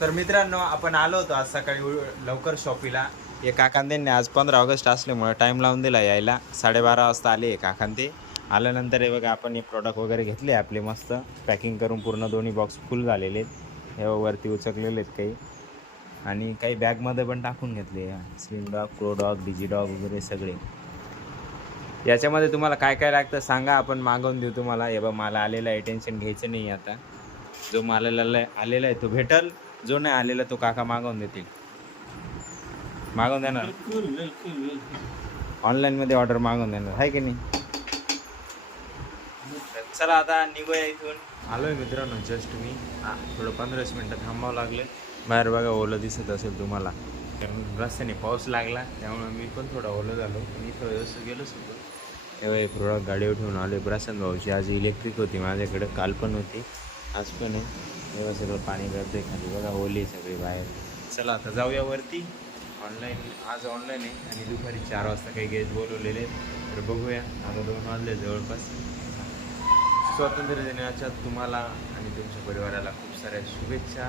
तर मित्रांनो, आपण आलो होतो आज सकाळी लवकर शॉपीला. हे काकांद्यांनी आज 15 ऑगस्ट असल्यामुळे टाईम लावून दिला यायला. 12:30 वाजता आले काकांते. आल्यानंतर हे बघा, आपण हे प्रोडक्ट वगैरे घेतले आपले, मस्त पॅकिंग करून पूर्ण दोन्ही बॉक्स फुल झालेले आहेत. हे वरती उचकलेले आहेत काही, आणि काही बॅगमध्ये पण टाकून घेतले. स्लिम डॉग, प्रो डॉग, डिजी डॉग वगैरे सगळे. याच्यामध्ये तुम्हाला काय काय लागतं सांगा, आपण मागवून देऊ तुम्हाला. हे बघ, मला आलेलं आहे, टेन्शन घ्यायचं नाही आता. जो मला आलेला आहे तो भेटल, जो नाही आलेला तो काका मागवून देतील. मागवून देणार, ऑनलाईन मध्ये ऑर्डर मागवून देणार आहे की नाही. चला आता निघूया इथून. आलोय मित्रांनो जस्ट मी. थोडं 15 मिनटं थांबावं लागले. बाहेर बघा ओलं दिसत असेल तुम्हाला, कारण रस्त्याने पाऊस लागला त्यामुळे मी पण थोडा ओलं झालो. मी थोडं व्यवस्थित गेलोच होतो. तेव्हा एक प्रोडक्ट गाडीवर ठेवून आले. प्रशांत भाऊची आज इलेक्ट्रिक होती माझ्याकडे, काल पण होती, आज पण आहे. तेव्हा सगळं पाणी गळतंय खाली बघा, ओली सगळी बाहेर. चला आता जाऊया वरती. ऑनलाईन आज ऑनलाईन आहे, आणि दुपारी 4 वाजता काही गेस्ट बोलवलेले आहेत, तर बघूया. आता 2 वाजले जवळपास. स्वातंत्र्य दिनाच्या तुम्हाला आणि तुमच्या परिवाराला खूप साऱ्या शुभेच्छा.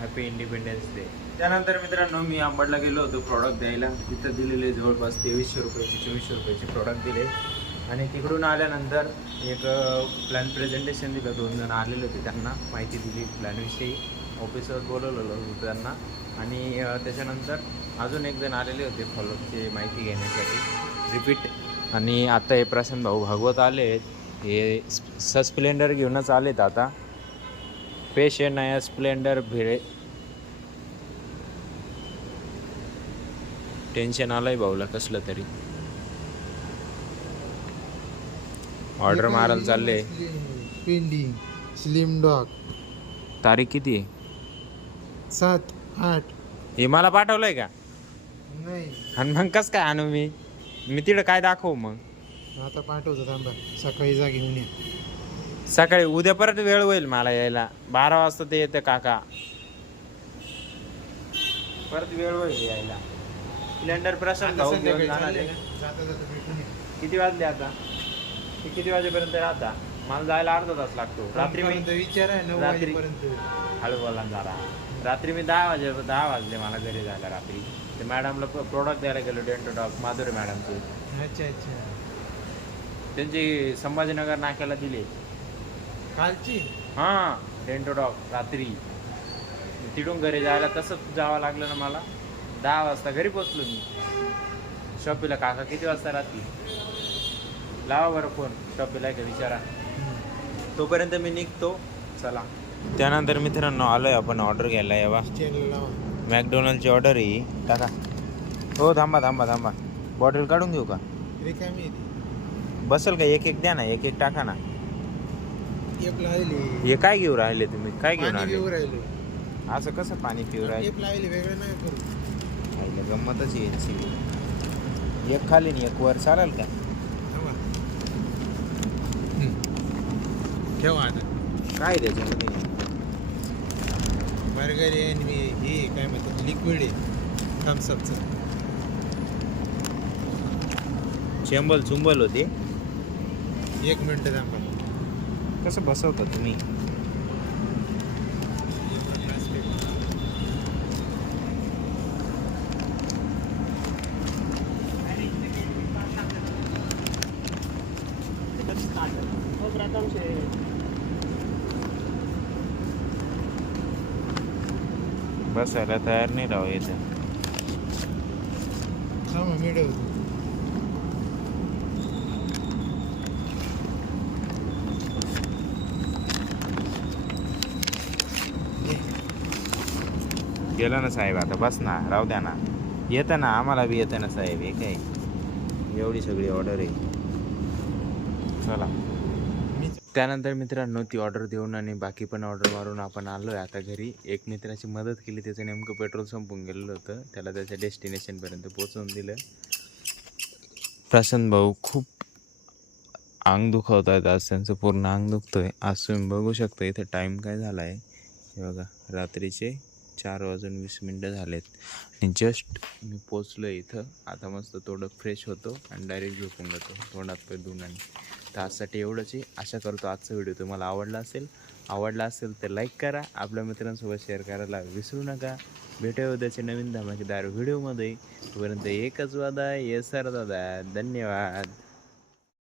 Happy independence day. त्यानंतर मित्रांनो, मी आंबडला गेलो होतो प्रॉडक्ट द्यायला. तिथं दिलेले जवळपास 2300 रुपयाचे 2400 रुपयाचे प्रॉडक्ट दिले. आणि तिकडून आल्यानंतर एक प्लॅन प्रेझेंटेशन दिलं. 2 जण आलेले होते, त्यांना माहिती दिली प्लॅनविषयी. ऑफिसवर बोलवलेलं होतं त्यांना. आणि त्याच्यानंतर अजून एक जण आलेले होते फॉलोअपची माहिती घेण्यासाठी, रिपीट. आणि आता हे प्रशांत भाऊ भागवत आले आहेत. हे स्प्लेंडर घेऊनच आलेत आता. पेशन आहे स्प्लेंडर भिळे. टेन्शन आलंय भाऊला कसलं तरी. ऑर्डर मारायला चालले. पेंडिंग स्लिम डॉग तारीख किती आहे? 7-8. हे मला पाठवलंय का? नाही, आणि मग कसं काय आणू मी तिकडं काय दाखवू मग? आता पाठवतो, थांबा. सकाळी जा घेऊन या. सकाळी उद्या परत वेळ होईल मला यायला. 12 वाजता ते येतं काका, परत वेळ होईल यायला. स्प्लेंडर प्रशांत भाऊ घेऊन जाणार आहे. जाता जाता भेटून या. किती वाजले आता? ते किती वाजेपर्यंत राहता? मला जायला अर्धा तास लागतो. रात्री मी विचार आहे 9 रात्री- वाजेपर्यंत. हळू बोला जरा. रात्री मी 10 वाजले मला घरी जायला. रात्री ते मॅडमला प्रोडक्ट द्यायला गेलो, डेंटो डॉग माधुरी मॅडमचे. अच्छा अच्छा. त्यांची संभाजीनगर नाक्याला दिले. कालची हां, डेंटो डॉग रात्री. तिथून घरी जायला तसंच जावं लागलं ना मला. 10 वाजता घरी पोचलो मी. शॉपीला काका किती वाजता राहतील? लावा बरं फोन शॉपीला, का विचारा. तोपर्यंत मी निघतो. चला. त्यानंतर मित्रांनो आलोय आपण ऑर्डर घ्यायला. यावा, मॅकडोनल्डची ऑर्डर आहे टाका. हो थांबा थांबा थांबा, बॉटल काढून घेऊ का? रिकामी आहे ती. बसेल का? एक एक द्या ना, एक एक टाका ना. टेप लावली. हे काय घेऊ राहिले तुम्ही? काय घेऊन पाणी आले? पिऊ राहिले. असं कसं पाणी पिऊ राहिले? टेप लावली, वेगळं नाही करू. आईला गंमतच यायची. एक खाली आणि एक वर, चालेल का? थांबा. ठेवा आता. काय त्याच्यामध्ये? बर्गर आहे आणि हे काय म्हणतात, लिक्विड आहे थम्सअपचं. चेंबल चुंबल होते. 1 मिनिट थांबा. कसं बसवता तुम्ही? बसायला तयार नाही राहू येतं. थांबा, मी ठेवतो. गेलं ना साहेब, आता बस ना, राहू द्या ना. येतं ना, आम्हाला बी येतं ना साहेब. हे काय एवढी सगळी ऑर्डर आहे. चला. त्यानंतर मित्रांनो ती ऑर्डर देऊन आणि बाकी पण ऑर्डर मारून आपण आलो आहे आता घरी. एक मित्राची मदत केली, त्याचं नेमकं पेट्रोल संपून गेलेलं होतं, त्याला त्याच्या डेस्टिनेशनपर्यंत पोचवून दिलं. प्रशांत भाऊ खूप अंग दुखवत आहेत आज, त्यांचं पूर्ण अंग दुखतं आहे आज. तुम्ही बघू शकता इथं टाईम काय झाला आहे. हे बघा, रात्रीचे 4:20 झालेत. आणि जस्ट मी पोचलो इथं. आता मस्त थोडं फ्रेश होतो आणि डायरेक्ट झोपून जातो, तोंडात पाय धुवून. आणि तर आजसाठी एवढंच आहे. आशा करतो आजचा व्हिडिओ तुम्हाला आवडला असेल. आवडला असेल तर लाईक करा, आपल्या मित्रांसोबत शेअर करायला विसरू नका. भेटूया उद्याच्या नवीन धमाकेदार व्हिडिओमध्ये. तोपर्यंत एकच वादा, येस सर दादा, धन्यवाद.